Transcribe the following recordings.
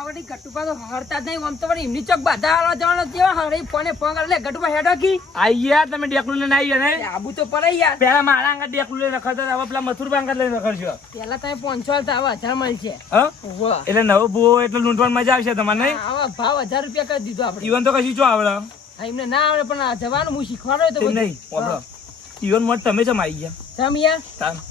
આવડી ગટુપા તો હરતા જ નહીં આમ તો વળી એમની ચોક બાધા આલવા જવાનો જેવા હરી ફોને ફોન કરે ગટુપા હેડો કી આઈ ગયા તમે ડેકલું લઈને આવી ગયા ને આબુ તો પડે યાર પેલા મારા આગળ ડેકલું લઈને રખડતો હવે પેલા મથુરબા આગળ લઈને રખડશો પેલા તમે 500 આવા 1000 મળશે હા એટલે નવો બુઓ એટલે લૂંટવાની મજા આવશે તમારે નહીં આવા ભાવ 1000 રૂપિયા કરી દીધો આપણે ઈવન તો કશું શું આવડે એમને ના આવડે પણ આ જવાનું હું શીખવાડો તો નહીં વાપરો ઈવન મોટ તમે ચમ આવી ગયા સમ યાર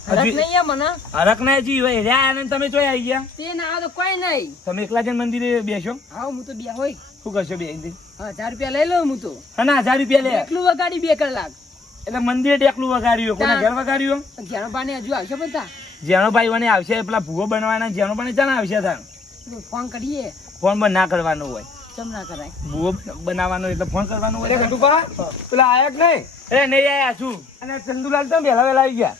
હરક નહીં યાર મને હરક ના જી હેર્યા અને તમે ચોય આવી ગયા તે ના આવે તો કોઈ નહીં તમે એકલા જણ મંદિરે બેસો આવ હું તો બે હોય શું કરશો બે 1000 રૂપિયા લઈ લઉં હું તો હા 1000 રૂપિયા લે એકલું વગાડી 2 કલાક એટલે મંદિરે ડેકલું વગાડ્યું કોના ઘર વગાડ્યું જ્યાનો પાણી હજુ આવશે બધા જેનો ભાઈ મને આવશે પેલા ભૂવો બનવાના જેનો પણ ચાના આવશે તાર ફોન કરીએ ફોન બંધ ના કરવાનો હોય ચમ ના કરાય ભૂવો બનાવવાનો એટલે ફોન કરવાનો હોય ગટુપા પેલા આયા કે નહીં એ નહીં આયા છું અને ચંદુલાલ તો વેલા આવી ગયા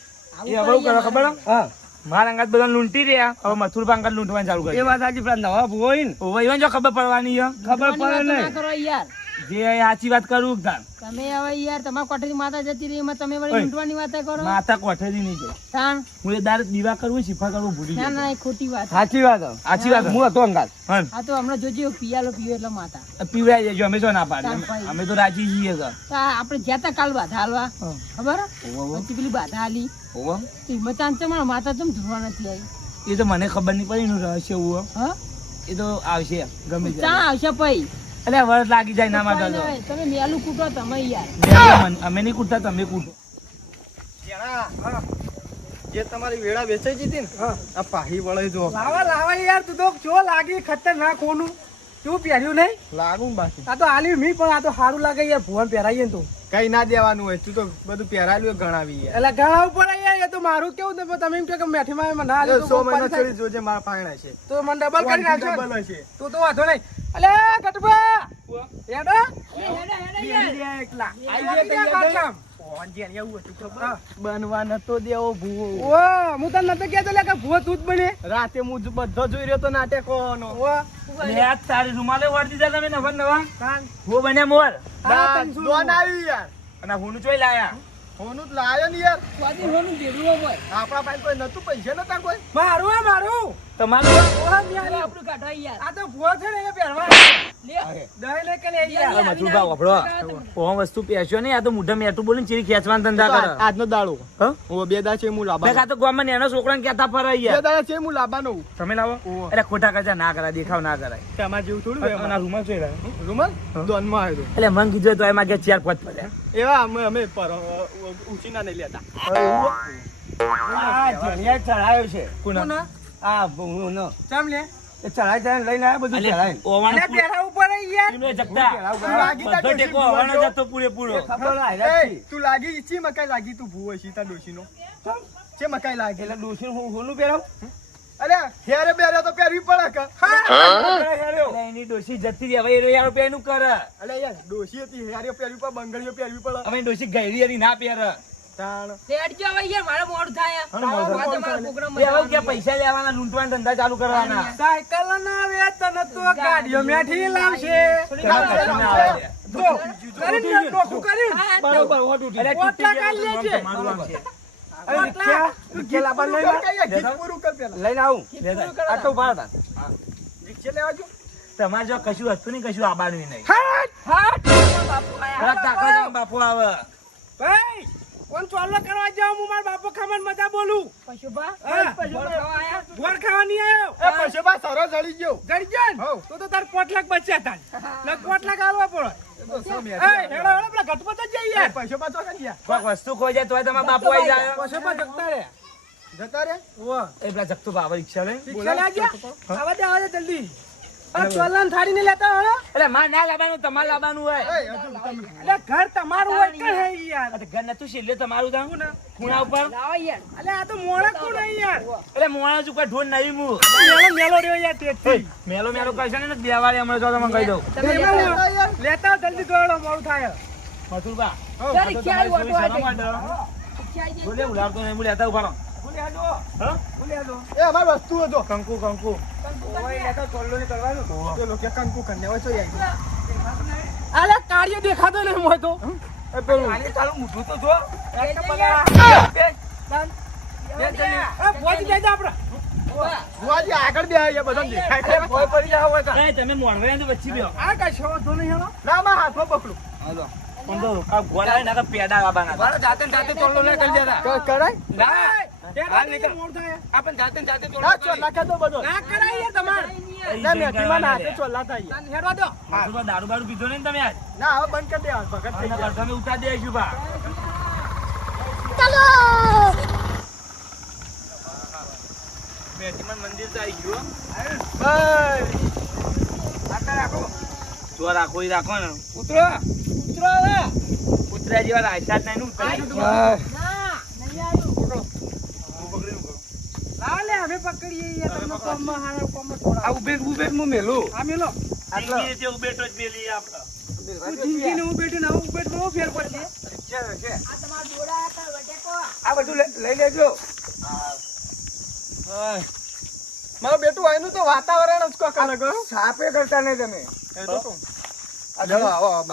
એ હવે કરો ખબર હા મારા અંગાત બધા લૂંટી રહ્યા હવે મથુરબા અંગાત લૂંટવાનું ચાલુ કર્યું એ વાત સાચી પેલા નવા ભૂવો હોય ને ઓવા ઈવન જો ખબર પડવાની ખબર પડે નહીં કરો યાર જે સાચી વાત કરું તાર તમે હવે યાર તમારા કોઠેથી માતા જતી રહી એમાં તમે વળી લૂંટવાની વાત કરો માતા કોઠેથી નહીં જાય તાણ હું એ દાર દીવા કરવું શિફા કરવું ભૂલી ના ગયો ના એ ખોટી વાત સાચી વાત હું હતો અંગાત હા આ તો હમણાં જોજો પિયાલો પીવે એટલે માતા પીવડાઈ જજો અમે જો ના પાડીએ અમે તો રાજી છીએ તો આપણે જ્યાં કાલ બાધા હાલવા ખબર પછી પેલી બાધા હાલી એમાં ચાંચે મારા માતા તમ ધોવા નથી આવી એ તો મને ખબર નહીં પડી નું રહસ્ય એવું હા એ તો આવશે ગમે ત્યાં આવશે પઈ એટલે વર્ષ લાગી જાય ના માટે તમે મેલું કૂટો તમે યાર અમે નહીં કૂટતા તમે કૂટો જે તમારી વેળા વેચાઈ જતી ને આ પાહી વળે જો લાવા યાર તું તો જો લાગી ખતરનાક હોનું તું પહેર્યું નહીં લાગુ બાકી આ તો આલી મી પણ આ તો સારું લાગે યાર ભુવન પહેરાઈએ ને તું કઈ ના દેવાનું હોય તું તો બધું પહેરાયેલું ગણાવી એટલે ઘણા ઉપર યાર એ તો મારું કેવું ને તમે એમ કે મેઠીમાં મને ના આલ્યું તો 100 મહિના ચડી જોજે મારા પાયણા છે તો મને ડબલ કરી નાખજો ડબલ હશે તું તો વાંધો નહીં અલે ગટબા હેડો એકલા આઈ ગયા બનવા નતો દેવો ભૂવો ઓ હું તને નતો કહેતો લે કે ભૂવો તું જ બને રાતે હું બધો જોઈ રહ્યો તો નાટકોનો લે તારી રૂમાલે વળતી જા તમે નવા નવા હું બને મોર દોન આવી યાર અને હું ચોઈ લાયા હોનું જ લાયો ને યાર સ્વાદી હોનું ભેગું હોય આપણા પાસે કોઈ નતું પૈસા નતા કોઈ મારું હે મારું તમારું આપણું કાઢવા યાર આ તો ભૂવો છે ને એ પહેરવા લે દહીં લે કે લે યાર મથુરબા વાપરો કોમ વસ્તુ પેસ્યો નહીં આ તો મોઢા મેટું બોલીને ચીરી ખેંચવાના ધંધા કરે આજનો દાડો હા ઓ બે દા છે હું લાવવાનો આ તો ગામમાં નેનો છોકરાને કહેતા ફરે બે યાર દાડા છે હું લાવવાનો તમે લાવો અરે ખોટા કરજા ના કરાય દેખાવ ના કરાય તમાર જેવું થોડું હોય અને રૂમાલ જોઈ રહ્યા રૂમાલ દોનમાં આવ્યો એટલે મન કીધું તો એમાં કે 4-5 પડ્યા એવા અમે પર ઉચીના નહીં લેતા આ જણિયા ચડાયો છે કોના? આ ભૂનો ચમ લે એ ચડાઈ ચડાઈ લઈને આવ્યા બધું ચડાઈ ઓવાનો અલે પહેરા ઉપર યાર એમને જગતા બધો ટેકો હવાનો જતો પૂરેપૂરો તું લાગી ઈચી મકાઈ લાગી તું ભૂવો સીતા ડોશીનો છે મકાઈ લાગી એટલે ડોશી હું હોનું પહેરાવ અરે હેરે બેરે તો પહેરવી પડે કે એટલે એની ડોશી જતી રહી હવે એ યાર પેનું કરે અલે યાર ડોશી હતી હેરે પહેરવી પડે બંગડીઓ પહેરવી પડે હવે ડોશી ગઈરી એની ના પહેરે તાણ તે અડજો હવે યાર મારે મોડું થાય આજે મારો પ્રોગ્રામ એ હવે કે પૈસા લેવાના લૂંટવાના ધંધા ચાલુ કરવાના સાયકલ ના વેતન તો ગાડીઓ મેઠી લાવશે કરીને નોખું કરીને બરોબર ઓટ ઉઠી અરે ઓટલા કાઢી લેજે. તમારું આમ છે અરે રિક્ષા રિક્ષા લાવવા લઈ લે. ગીત પૂરું કર પેલા લઈને આવું આટલું ભાડા રિક્ષા લેવા જો તમારે જો કશું હતું નહીં કશું આબાનું નહીં હાટ હાટ બાપુ આયા. તાકા બાપુ આવે ભાઈ કોણ ચોલ્લો કરવા જાવ હું મારા બાપુ ખામણ મજા બોલું પશુભા હા. પશુભા ખાવા આયા ગોળ ખાવા નહીં આવ્યો એ પૈસા બા સારો જડી ગયો ગરજન હોવ. તો તાર 5 લાખ બચ્યા તાન ને 5 લાખ આલવા પડે તો સો મે એ હેડો હેડો પેલા ઘટપત જ જઈએ પૈસા બા તો કરી કોઈક વસ્તુ ખોઈ જાય તોય તમારા બાપુ આવી જાય પછી પા જગતા રે જતા રે ઓ એ પેલા જગતો બાબા રિક્ષા લઈને રિક્ષા લાજે આવા દે જલ્દી આ ચોલ્લાને થાળી ને લેતા હળો એટલે માર ના લાવવાનું તમારે લાવવાનું હોય એ હજુ તમે એટલે ઘર તમારું હોય કે હે યાર આ તો ઘર નતું છેલ્લે તમારું દામ ખૂણા ઉપર લાવો યાર અલે આ તો મોણક કોણ હે યાર એટલે મોણા ઉપર ઢોન નહીં હું મેલો મેલો રહ્યો યાર તેથી મેલો મેલો કરશે ને દિવાળી હમણાં જો તમે કહી દઉં તમે લેતા જલ્દી દોડો મોડું થાય મથુરબા જરી ખ્યાલ ઓટો શરમ આવે આડો. બોલે ઉલાડતો નહીં બોલે લેતા ઉભા રહો. હા? એ અમાર વસ્તુ હતો કંકુ કંકુ ઓય લેતા ચોલ્લો ને કરવાનું પેલો કે કંકુ કન્યા હોય તો આવી અલે કાર્ય દેખાતો નહીં મોય તો એ પેલું આને તારું મૂઠું તો જો એ ભોજ લઈ જા આપડા ભુવાજી આગળ બે આવી બધા દેખાય છે ભોય પડી જાવ હોય કાંઈ તમે મોણવે તો વચ્ચે બેહો આ કશો વાંધો નહીં હેલો ના માં હાથમાં પકડું હાલો પંદર આ ગોળા ના પેડા આબાના બરાબર જાતે જાતે તોડલો લે કરી દેતા કરાય ના આ નીકળ મોડ થાય આપણ જાતે જાતે તોડલો ના ચોલા કે દો બધો ના કરાય યાર તમાર ના મેઠીમાં ના હાથે ચોલા થાય હેડવા દો હા દારૂ બારૂ પીધો ને તમે આજ ના હવે બંધ કરી દે હાથ ભગત થઈ ગયા તમે ઉતાર દેશું બા મેઠીમાં મંદિર તો આવી ગયું આગળ રાખો જો રાખો ઈ રાખો ને ઉતરો ઉતરો હવે ઉતર્યા જેવા રાયસાદ નહીં ઉતરી ના નહીં આવ્યું લાવ લે અમે પકડીએ યાર તમને કોમમાં હારા કોમમાં થોડા આ ઉભે હું મેલું આ મેલો આટલો રીતે ઉભેટો જ મેલી આપણે હું જિંદગીને હું બેઠું ના હું બેઠું બહુ ફેર પડશે છે આ તમારા જોડા હતા વટેકો આ બધું લઈ લેજો મારું બેટું આયનું તો વાતાવરણ જ કોક અલગ હો. સાપે કરતા નહીં તમે એ તો કહું. આ જરો આવો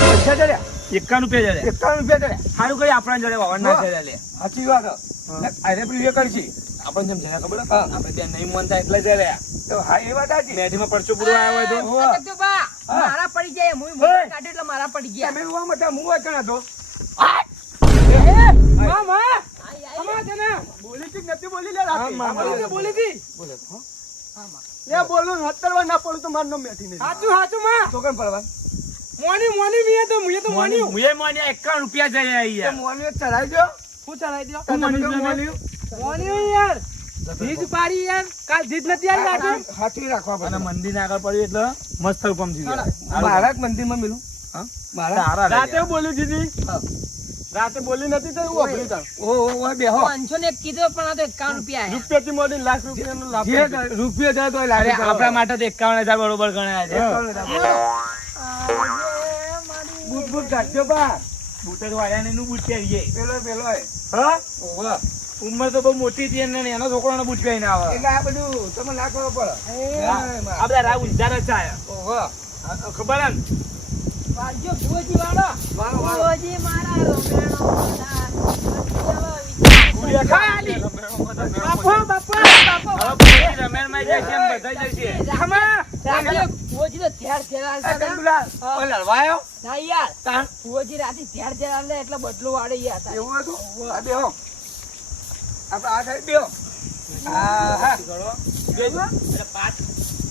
પૈસા જડ્યા 51 રૂપિયા જડ્યા 51 રૂપિયા જડ્યા સારું કરી આપણા જોડે વાવણ ના છે લે સાચી વાત અરે પેલું એ કરશી આપણને જેમ જરા ખબર આપણે ત્યાં નહીં મન થાય એટલે જડ્યા તો હા એ વાત સાચી મેઠીમાં પરચો પૂરો આવ્યો હોય તો તો બા મારા પડી જાય હું મોબાઈલ કાઢે એટલે મારા પડી ગયા તમે ઉવા મતા હું વાંચણ હતો માં માં અમા જને બોલી કે નથી બોલી લે રાતે બોલી હતી લે બોલું 70 વાર ના પડું તો મારનો મેઠી નહીં સાચું સાચું માં ચોકન પડવા મોની મિયા તો મુએ તો મોની મુએ મોની 51 રૂપિયા જડ્યા યાર મોની ચડાઈ દો હું ચડાઈ દો મોની મોની યાર જીત પાડી યાર કાલ જીત નથી આવી રાખી હાથી રાખવા પડે અને મંદિર આગળ પડ્યું એટલે મસ્ત હુકમ થઈ ગયો મહારાજ મંદિરમાં મિલું હા મહારાજ રાતે બોલી દીધી રાતે બોલી નથી તો એવું અભરી તાર ઓ બેહો 501 કીધો પણ આ તો 51 રૂપિયા આયા. રૂપિયાથી મોડી લાખ રૂપિયાનો લાભ જે રૂપિયા જાય તો લાગે આપણા માટે તો 51,000 બરોબર ગણાય છે બૂટ બૂટ કાઢજો બા બૂટ જ વાળ્યા ને નું બૂટ પહેરીએ પેલો હા ઓવા ઉંમર તો બહુ મોટી હતી ને એનો છોકરાનો બૂટ પહેરીને આવે એટલે આ બધું તમે ના કરો પડે આ બધા રાવ ઉધાર જ આયા ઓવા ખબર હે વાળજો ભુવજી વાળો ભુવજી મારા ભુવજી તો ના યાર ભુવજી રાતે ધ્યાર ધ્યાર લે એટલે બદલો વાળે યાર એવું હતું આ બેહો આપણે આ સાઈડ બેહો હા બેહો એટલે પાટ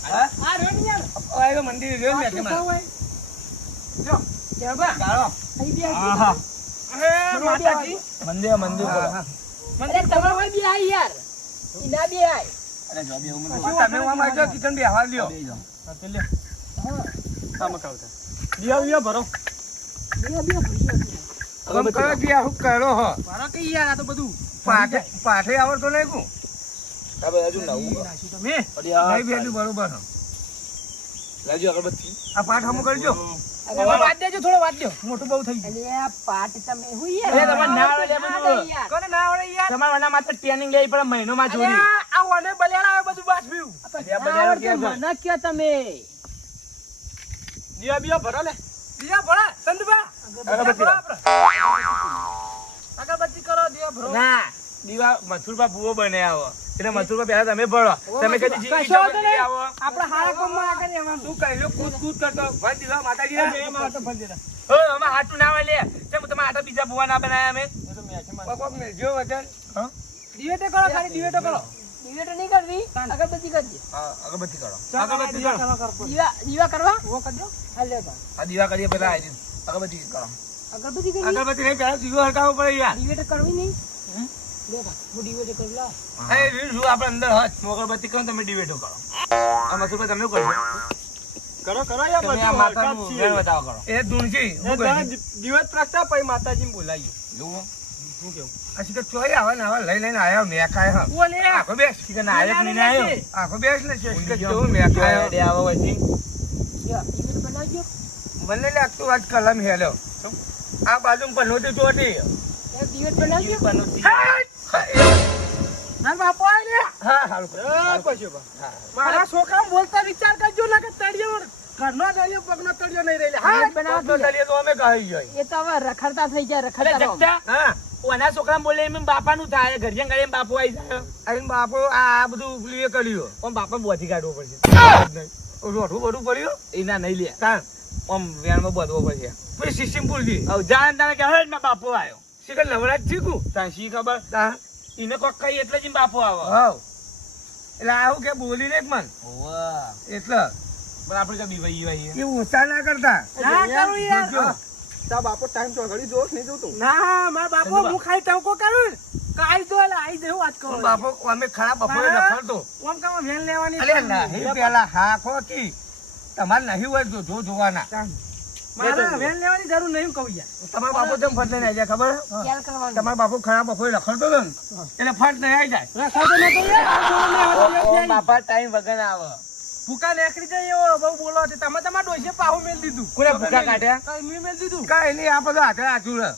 હા આ રોડ યાર આ મંદિર રહ્યો ને એટલે મારે જો જબા ચાલો અહીં બે આહા માતાજી મંદિર બોલો અરે તમારે હોય બી આય યાર ઈના બી આય અરે જો બેહો મને તમે ઓમ આવજો કિચન બે હવા લ્યો કામ કાવતા દિયા ભરો બે તમે કયો ગયા હું કરો હો મારા કઈ યાર આ તો બધું પાઠે આવડતો નહીં કુ હવે હજુ નવું તમે નહીં બેલું બરોબર હો લાજો અગરબત્તી આ પાઠ હમું કરજો વાત દેજો થોડો વાત દો મોટું બહુ થઈ ગયું અલે આ પાટ તમે હું યાર અરે તમારે ના આવડે બધું. યાર. કોને ના આવડે યાર તમારા વાના માત્ર ટ્રેનિંગ લેવી પડે મહિનોમાં અરે જોડી આ ઓને બલેડા આવે બધું બાજ્યું ના આવડે તો મને કયો તમે દિયા બિયા ભરો લે દિયા ભરા સંદુબા અગરબત્તી અગરબત્તી કરો દિયા ભરો ના દીવા મથુરબા ભૂવો બને આવો એટલે મથુરબા પહેલા તમે ભરો તમે કદી જીવી કશો વાંધો નહીં. આવો આપણે હારા કામમાં આગળ રહેવાનું તું કહેલો કૂદ કૂદ કરતો ભાઈ દીવા માતાજી ના એમાં તો ભરી દેતા. હો અમે હાટું ના આવે લે તેમ તમે આટા બીજા ભૂવા ના બનાયા અમે પકોક ને જો વચન હા દિવેટો કરો ખાલી દિવેટો કરો દિવેટો નહીં કરવી અગરબત્તી કરજે અગરબત્તી કરો અગરબત્તી કરો દીવા કરવા વો કરજો હા લે તો આ દીવા કરીએ પેલા આવી અગરબત્તી કરો અગરબત્તી કરવી અગરબત્તી નહીં પેલા દીવો હરકાવો પડે યાર દિવેટો કરવી નહીં લે તો હું દિવેટો કરી લા એ શું આપણે અંદર હજ અગરબત્તી કરો તમે ડિવેટો કરો આ મથુરબા તમે કરજો કરો યાર તમે આ માતાનું વેણ બતાવો કરો એ દુણજી હું કહું દિવસ પ્રગટા પછી માતાજીને બોલાવીએ જુઓ શું કેવું અસી તો ચોઈ આવે ને હવે લઈને આયો મેકાય હા ઓલે આખો બેસ કે ના આયો નહીં આયો આખો બેસ ને છે કે જો મેકાય આવો વસી યા દિવેટો બનાવજો મને લાગતું આજ કલમ હેલો આ બાજુ પનોતી ચોટી એક દિવેટ બનાવજો પનોતી ના બાપો આલે હા હાલ કશો બા મારા છોકરા બોલતા વિચાર કરજો ના કે તળિયો ઘરનો તળિયો પગનો તળિયો નહીં રહેલે હા દિવેટ બનાવજો તો તલીએ તો અમે કહી જઈ એ તો હવે રખડતા થઈ જાય અરે રખડતા રહો. જગતા હા ઓના છોકરા બોલે એમ બાપાનું થાય ઘર ઘરે એમ બાપો આવી જાય અરે બાપો આ બધું પેલું એ કર્યું પણ બાપા બોધી કાઢવો પડશે રોઠું બોઠું પડ્યું એના નહીં લે કારણ આમ વેણમાં બધવો પડશે પછી સિસ્ટમ પૂરી જાણ તારે કે હવે બાપો આવ્યો શીખર નવરાજ શીખું તાર શી ખબર એને કોક કઈ એટલે જ બાપો આવે એટલે આવું કે બોલી ને મન એટલે પણ આપણે તો બીવાઈ એ ઓછા ના કરતા ના કરું યાર તા બાપો ટાઈમ તો ઘડી જોશ નહીં જોતું ના મારા બાપો હું ખાઈ ટવકો કરું કાઈ તો આઈ જવું વાત કરો બાપો અમે ખરાબ બપોરે લખડતો ઓમ કામ વેન લેવાની અલે નહીં પેલા હા ખો કી તમારે નહીં હોય તો જો જોવાના મારા વેન લેવાની જરૂર નહીં કહું યાર તમારા બાપો જેમ ફટ લઈને આવી જાય ખબર ખ્યાલ કરવાનો તમારા બાપો ખરાબ બપોરે લખડતો હતો ને એટલે ફટ નહીં આવી જાય રખાતો નતો યાર બાપા ટાઈમ વગર આવે ભૂકા નીકળી જાય એવો બહુ બોલો છે તમે તમારા ડોશે પાહુ મેલ દીધું કોને ભૂકા કાઢ્યા કઈ મેં મેલ દીધું કઈ નહીં આ બધું હાથે હાથું રહે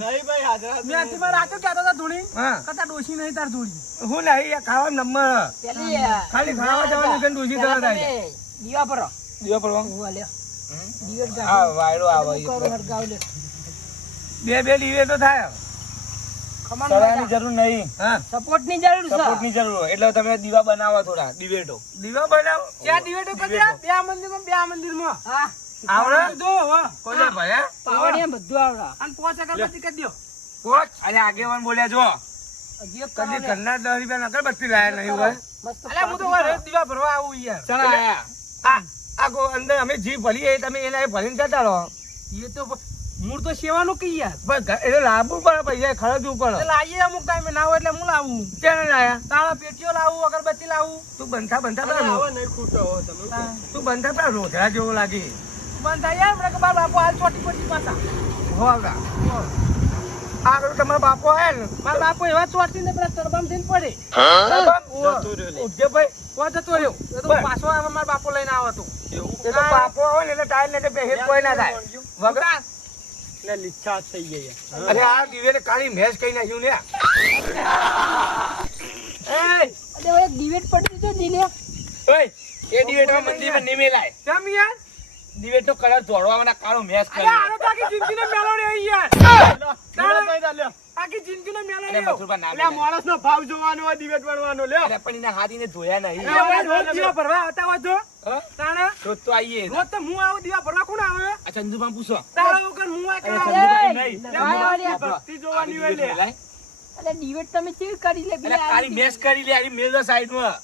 નહીં ભાઈ હાજર મેં આથી મારા હાથે કહેતા હતા ધૂણી હા કતા ડોશી નહીં તાર ધૂણી હું નહીં ખાવા નંબર પેલી ખાલી ખાવા જવાનું કે ડૂસી પેલા તરત તમે આવી દીવા પર દીવા પડવા હું લ્યો દીવટ હા ગાવ વાયરો આવે હરગાવ લે બે દીવે તો થાય ખમણ સળાની જરૂર નહીં હા સપોર્ટ ની જરૂર છે સપોર્ટની જરૂર હોય એટલે તમે દીવા બનાવો થોડા દિવેટો દીવા બનાવો ક્યાં દિવેટો કર્યા બે મંદિરમાં હા આવડે જો હો કોને ભયા પાવડિયા બધું આવડા અને 5 અગરબત્તી કરી દો કોચ અરે આગેવાન બોલ્યા જો હજી એક કદી કરો લે. ઘરના 10 રૂપિયા અગરબત્તી લાયા નહીં હોય મસ્ત અલ્યા હું તો વાર દીવા ભરવા આવું યાર ચણા આયા આ કો અંદર અમે જી ભરીએ તમે એના ભરીને જતા રહો એ તો મૂળ તો સેવાનું કી યાર બસ એટલે લાવવું પડે પૈસા ખર્ચવું પડે એટલે આઈએ અમુક ટાઈમે ના હોય એટલે હું લાવું ક્યાં લાયા તાળા પેટીઓ લાવું અગરબત્તી લાવું તું બનતા હવે નહીં ખૂટો હો તમે તું બનતા પેલા રોધડા જેવો લાગી બંધ થાય યાર હમણાં કે મારા બાપુ હાલ ચોટી પડી પાછા હો આવડા આ તો તમારા બાપો આયા ને મારા બાપુ એવા ચોટી ને પેલા તરબામ થઈને પડે ઉઠજે ભાઈ કો જતો રહ્યો એ તો પાછો આવે મારા બાપો લઈને આવે તો એ તો બાપો હોય ને એટલે ટાઈમ ને બેહેર કોઈ ના થાય વગર એટલે લીચ્છા થઈ ગઈ અરે આ દિવેલે કાળી ભેંસ કઈ નાખ્યું ને અરે ઓય દિવેટ પડી તો દીલે ઓય એ દિવેટમાં મંદિરમાં નહીં મેલાય કેમ યાર દિવેટનો કલર ધોળવાના કાળો મેસ અરે કરી આનો તો આખી જિંદગીનો મેલો રે યાર આખી જિંદગીનો મેલો અરે રહ્યો મથુરબા ના એટલે માણસ નો ભાવ જોવાનો હોય દિવેટ બનવાનો લ્યો અરે પણ એના હાથીને ધોયા નહીં રોજ દીવા ભરવા આવતા હોય તો હા? તાણા રોજ તો આવીએ રોજ તો હું આવું દીવા ભરવા કોણ આવે આ ચંદુભાઈ પૂછો તારા વગર હું આ અરે કરાવું ચંદુભાઈ નહીં ભાઈ ભક્તિ જોવાની હોય લે મેલાય. અરે દિવેટ તમે કેવી કરી લે અરે કાળી મેસ કરી લે આરી મેલ સાઈડમાં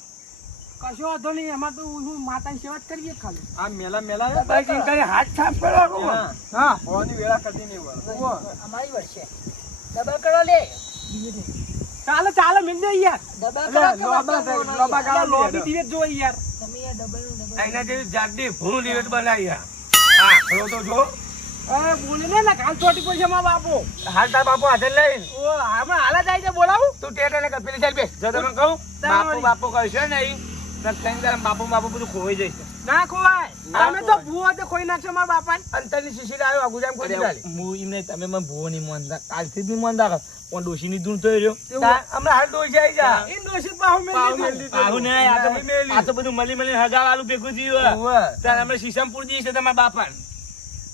કશો વાંધો નહીં એમાં તો હું માતાની સેવા જ કરીએ ખાલી આ મેલા મેલા ભાઈ ચિંતા હાથ સાફ કરો હા હોવાની વેળા કદી નહીં હોય અમારી વર્ષે ડબલ કરો લે દિવેટ ચાલો ચાલો મિલ દે યાર ડબલ કરો લોબી દિવેટ જો યાર તમે યાર ડબલ એના જેવી જાડી ભૂલ દિવેટ બનાવી હા ખરો તો જો અરે બોલે ને કાલ ચોટી પડશે મારા બાપુ હાલ તાર બાપુ હાથે લઈને ઓ આમાં હાલા જાય છે બોલાવું તું ટેટે ને પેલી સાઈડ બેસ જો તમે કહું બાપુ બાપુ કહેશે નહીં તો કઈ તારા બાપુ બાપુ બધું ખોવાઈ જશે ના ખોવાય તમે તો ભૂવો તે ખોઈ નાખશો મારા બાપાને અંતરની શીશી આવ્યો ગુજામ કોઈ ચાલે હું એમને તમે મને ભૂવો નહીં માનતા કાલથી જ નહીં માનતા પણ ડોશીની ધૂણ તો રહ્યો હમણાં હાલ ડોશી આવી જા એ ડોશી પાહુ મેલી દીધું આવું નહીં આ તો બધું મળી મળી હગાવાળું ભેગું થયું ત્યારે અમે શીશમપુર જઈએ છે તમારા બાપા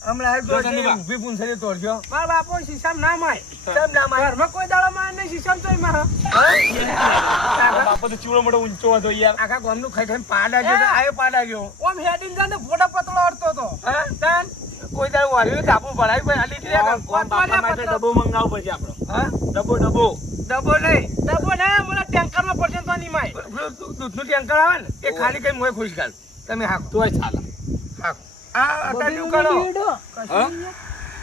હમણાં હાલ ડોશી ઊભી પૂંછડી તોડજો મારા બાપો શીશામ ના માય કેમ ના મારે ઘરમાં કોઈ દાડો માય નહીં શીશામ તો એમાં બાપો તો ચૂડો મોટો ઊંચો હતો યાર આખા ગામનું ખાઈ ખાઈને પાડા ગયો આયો પાડા ગયો ઓમ હેડીને જાને ફોટા પતલો અડતો તો હા તાન કોઈ તારું વાળ્યું ધાબુ ભરાય કોઈ હાલી જ રહ્યા બાપા માટે ડબ્બો મંગાવવો પડશે આપણો હા ડબ્બો નહીં ડબો ના મને ટેન્કરમાં પડશે તો નહીં માય દૂધનું ટેન્કર આવે ને એ ખાલી કઈ મોય ખુશ ગાલ તમે હાક તોય ચાલે હાક આ અટાણું કરો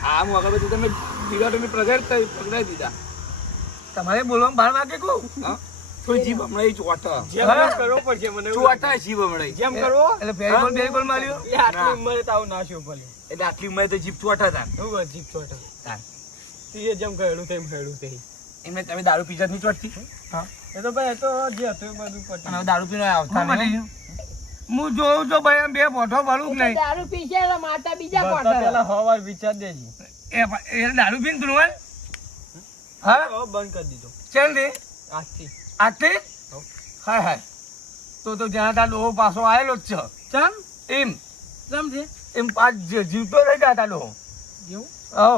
હા હું અગરબત્તી તમે દીવા તમે પકડાઈ દીધા તમારે બોલવામાં બાર વાગે કહું કોઈ જીભ હમણાં ઈ ચોટા જેમ કરવો પડશે મને એવું લાગે. ચોટા જીભ હમણાં જેમ કરવો એટલે બેરીબોલ માર્યો એ આટલી ઉંમરે તો આવું નાશ્યો ભલે એટલે આટલી ઉંમરે તો જીભ ચોટા હતા હું અજીબ છોટો તાન. તીએ જેમ કહેલું તેમ કહેલું તે એમને તમે દારૂ પીજા નહીં ચોટતી એ તો ભાઈ એ તો જે હતું એ બધું અને પતી હવે દારૂ પીને આવતા નહીં હું જોઉં તો ભાઈ બે મોઢો ભરું જ નહીં દારૂ પીશે એટલે માતા બીજા બતા કોટર પેલા હવાર વિચાર દેજી એ દારૂ પીને પીવું હા હવે બંધ કરી દીધો ચાલ દે આજથી આટલી હાય હાય તો જ્યાં તાર ડોહો પાછો આવેલો જ છે ચમ એમ ચમ છે એમ પાછ જીવતો રહી ગયા તાર ડોહો જેવું હો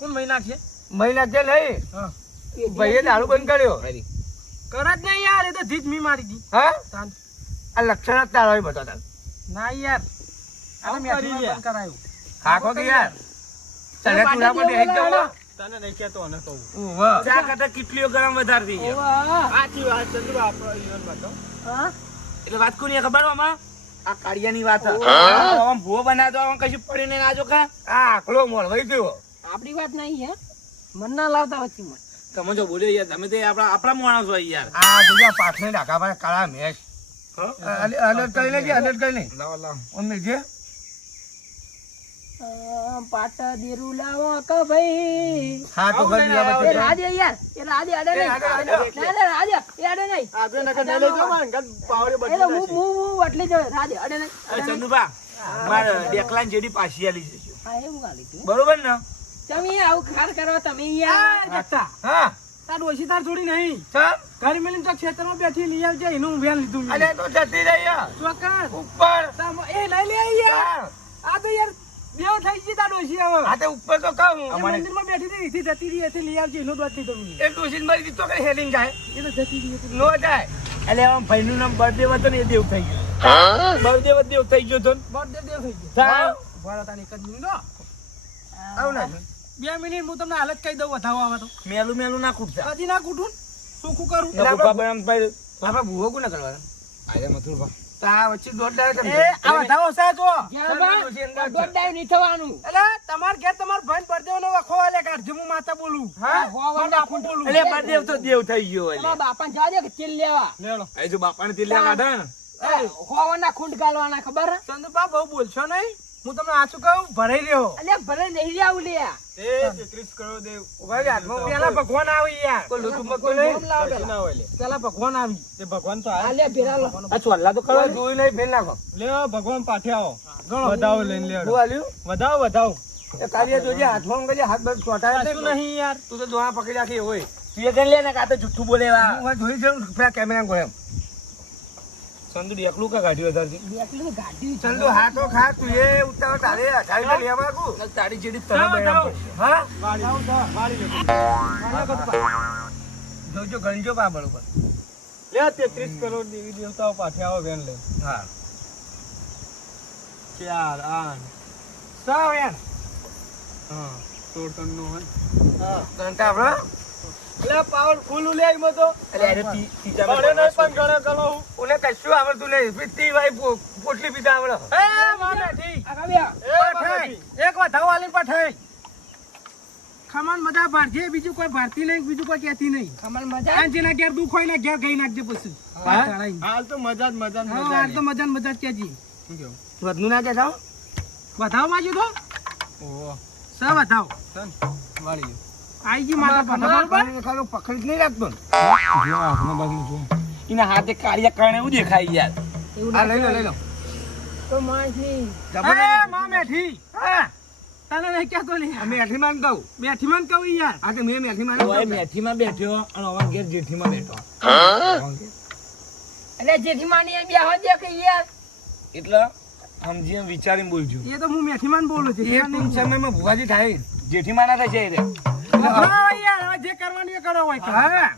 કોણ મહિના છે મહિના કે નહીં હા ભાઈએ દારૂ બંધ કર્યો કર જ નહીં યાર, એ તો જીત મી મારી દી. હા તાન. આ લક્ષણ જ તારા બધા તાર ના યાર, આવું આ કરી મેઠીમાં લે. બંધ કરાયું. ખાખો કે યાર ચાલે તુરા પર એક જવો તને નહીં કહેતો અને કહું. ઓવા ચા કરતા કેટલીઓ ગરમ વધાર થઈ ગયો ઓવા. સાચી વાત ચંદુ આપણો ઈવન બતાવો. હા? એટલે વાત કોની ખબર આમાં આ કાળિયાની વાત આમ ભૂવો બનાવતો આમ કશું પડ્યું ને નાજો કા આ આકલો મોળવાઈ ગયો આપણી વાત નહીં હે, મન ના લાવતા વચ્ચે મન. તમે જો બોલ્યો યાર તમે તો આપણા માણસ હોય યાર આ જોયા પાછળ ડાકા પર કાળા મેસ અલર્ટ કરી લેજે અલર્ટ કરી લે લાવ લાવ ઓમે જે પાટા દેરું લાવો કે ભાઈ. હા તો કરી લે એ રાજે યાર, એ રાજે અડે નહીં. ના, ના, રાજે, એ અડે નહીં. આગળ નકર નહીં લેજો માં, અંગત પાવડે એ બદલી તો નાખી. હું વટલી જાઉં, રાજે અડે નહીં. અરે ચંદુબા મારે ડેકલાન જેડી પાછી આલી જજો હા, એવું ગાલી તું. બરોબર ને તમે આવું ખાર કરવા તમે આ યાર. જગતા, હા તાર ડોશી તાર છોડી નહીં. ચાલ ઘર મેલીને તો ખેતરમાં બેઠી લઈ આવજે, એનું વેન લીધું મેં. અલે તો જતી રહી યાર ચોક્કસ. ઉપર એ લઈ લે યાર. આ તો યાર બેવ થઈ ગઈ તાર ડોશી હવે. આ તો ઉપર તો કહું એ મંદિરમાં બેઠી હતી, એથી જતી રહી, એથી લઈ આવજે, એનું દોત લીધું મેં. એ ડોસીન મારી દીધો કે હેલિંગ જાય એ તો જતી રહી હતી. નો જાય એટલે આમ ભાઈનું નામ બળદેવ હતું ને એ દેવ થઈ ગયું બળદેવ જ દેવ થઈ ગયો તો ને. બર્થડે દેવ થઈ ગયો. સાવ. ઉભા રહો તાની એક જ મિનિટ હો. આવું ના 2 મિનિટ હું તમને હાલત કહી દઉં વધાવો આવે તો. મેલું મેલું ના કૂટતા કદી ના કૂટું, સુખું કરું. આપણે ભૂવો કોને કરવાના આજે મથુરભા તા વચ્ચે દોડ ડાયો એ આ વધાવો છે જો. જ્યાં બા, દોઢ ડાયું નહીં થવાનું. એટલે તમાર ઘેર તમાર ભાઈ બર્થડે નો વખો આલે કાઢજો, હું માતા બોલું. હા હોવાનું બાપુ બોલું. એટલે બળદેવ તો દેવ થઈ ગયો તમારા બાપાને જવા દે કે તેલ લેવા. લેવડો. એ જો બાપાને તિલ્યા કાઢા ને એ, હોવાના ખૂંટ ગાળવાના ખબર હે? ચંદુબા બહુ બોલશો નહીં, હું તમને આછું કહું, ભરાઈ રહ્યો. અલ્યા ભલે નહીં જાવું લે. એ 33 કરોડ દેવ. ઉભા રે હાથમાં પેલા ભગવાન આવી યાર, કોઈ લોટું મગતું નહીં બોમ લાવો કશું પેલા. ના હોય લે. પેલા ભગવાન આવી. તે ભગવાન તો આયા. અલ્યા ભેરા લો. આ છોલ્લા તો કરવા જોઈ નહીં ફેલ નાખો લ્યો ભગવાન પાઠે આવો. વધાવો લઈને શું લેવડો. આલ્યું વધાવો વધાવો. એ કાર્ય જોજે હાથમાં કરજે હાથ બસ ચોટાય કશું નહીં યાર. તું તો દોણા પકડી રાખી હોય તું એ કરી લે ને કાં તો જુઠ્ઠું બોલે હું જોઈ જાઉં પેલા કેમેરા ગયો એમ ચંદુ એકલું કા કાઢ્યું વધારથી બેટલું તો ગાડી ચંદુ હા તો ખા તું એ ઉતાવળ તારે 18 લેવા માંગુ તારી જેડી તને જાઓ, બરાબર જાઓ. પડશે. હા વાળી લે. જોજો ગણજો પા બરોબર લે 33 કરોડ દેવી દેવતાઓ પાઠે આવો વેન લઈને. હા 4 8 સાવ યાર. હા 16 નો હોય. ઘંટા આપણો લે પાવરફુલ લે એમાં તો. એટલે અરે તીજા ઘરે નહીં પણ ઘરે ગણો હું. ઓને કશું આવડતું નહીં પીતી ભાઈ પોટલી પીતા આવડે એ માં બેઠી. આ કાવ્યા. એ પઠાઈ. એક વધાવો આલીને પઠાઈ. ખમણ મજા ભારજે, બીજું કોઈ ભારતી નહીં, બીજું કોઈ કહેતી નહીં. કમલ મજા. આ જેના ઘેર દુખ હોય ને ઘેર ગઈ નાખજે પછી. હા? ચડાઈને. હાલ તો મજા જ મજા જ હા, મજા આ તો મજા ને મજા જ કહેજી. શું કેવું? વધનું ના કહેતા વધાવો માંગ્યો તો ઓહો સ વધાવો. ચલ વાળી લે. આઈ જી માતા પાટા બરોબર. પકડી જ નહીં રાખતો ને જો હાથમાં બાજુ જો. એના હાથે કાળિયા કારણે એવું દેખાય યાર એવું આ ના લઈ લો લઈ લો તો માણસ નહીં. એ માં બેઠી. હા. તને નહીં કહેતો લે. અમે અઠી માં કહું બેઠી મને કહું યાર. આ તો મેં મેઠી માં ઓય મેથીમાં બેઠ્યો અને અમાર ઘેર જેઠીમાં બેઠો એટલે જેઠી માની અહીં બેહવા દે કે યાર. એટલે સમજી એમ વિચારીને બોલજો એ તો હું મેઠીમાં બોલું છું. એ ટૂંક સમયમાં ભુવાજી થાય જેઠીમાં ના થશે એ રે. હા યાર, હવે જે કરવાનું એ કરો હોય તો. હા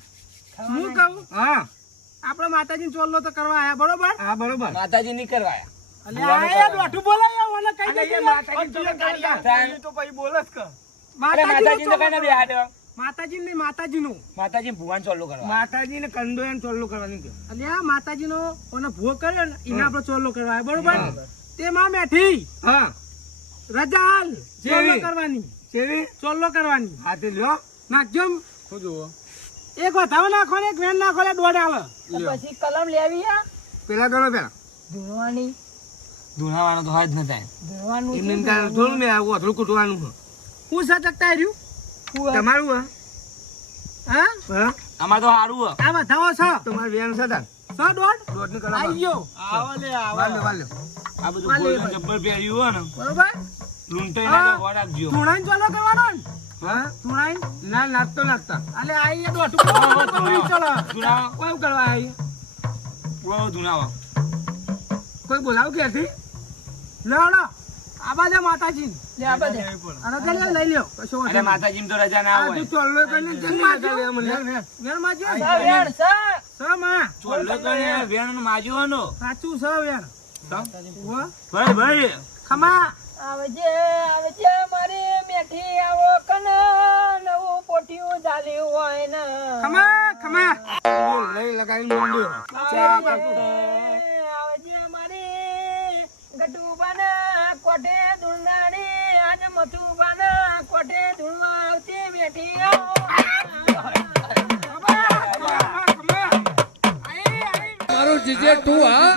હું કહું હા આપણે માતાજીને ચોલ્લો તો કરવા આયા બરોબર. હા બરોબર માતાજી નહીં કરવાયા એટલે આ યાર દોઢું બોલાય મને કહી અને દેજો એ યાર. માતાજી તો કાળિયા તો પછી બોલે જ કે. અરે માતાજી તો કઈ માતાજીનું ના બેહાડ્યો માતાજી ને માતાજીનું. માતાજી ભુવાન ચાલુ કરવા માતાજી ને કંદો એમ ચોલ્લું કરવાનું કે એટલે આ માતાજીનો ઓને ભૂવો કર્યો ને એને આપણે ચોલ્લો કરવા આયા બરોબર. તેમાં મેઠી હા રજા હાલ ચોલ્લો જેવી? કરવાની, કેવી ચોલ્લો કરવાની. હા તે લ્યો નાખજો. શું જુઓ? એક વધાવો નાખો ને એક વેન નાખો ને દોઢ આવે. તો પછી કલમ લેવી આ પેલા ગણો પેલા ધોવાની. ધૂણાવાનો તો હાજ ન થાય ધોવાનું એમને શું તાર થોડું મેં આવું અથડું કૂટવાનું છે. હું સચકતા રહ્યું. ધોવાનું? તમારું હા હા આમાં તો સારું આ વધાવો છો તમારું વ્યાન છે તાર સો દોઢ દોઢ ની આઈ કલમ ગયો આવો લે આવો. વાલ્યો આ બધું ગોલ્ડન ચપ્પલ પહેર્યું હોય ને બરોબર. લૂંટાઈ ના ગોળ રાખજો ધૂણાઈને ચોલ્લો કરવાનો ને હા ધૂણાઈને. ના નાખતો નાખતા અલે આઈ એ દોઢું કરવાનું ચલો. ધૂણાવો કોઈ કરવા આવી બહુ ધૂણાવો કોઈ બોલાવું ક્યાંથી લેવડો આ બાજુ માતાજી લે આ બધે અને તે લઈ લ્યો કશો વાંધો અરે નહીં. માતાજી તો રજા ના આ હોય તું ચોલ્લો કરીને જન માજો વેણ માજો સા વેણ સા સ માં ચોલ્લો કરીને વેણ માજવાનો સાચું સ વેણ ઉવા ભાઈ ભાઈ ખમા આવજે મારી મેઠી આવો કન નવું પોટિયું ચાલ્યું હોય ને ખમા લઈ લગાવીને માંડ્યો આવજે મારી ગટુબાના કોઠે ધૂળનાની આજ મથુબાના કોઠે ધૂળવા આવતી બેઠી ખમા મારો જીજે તું હા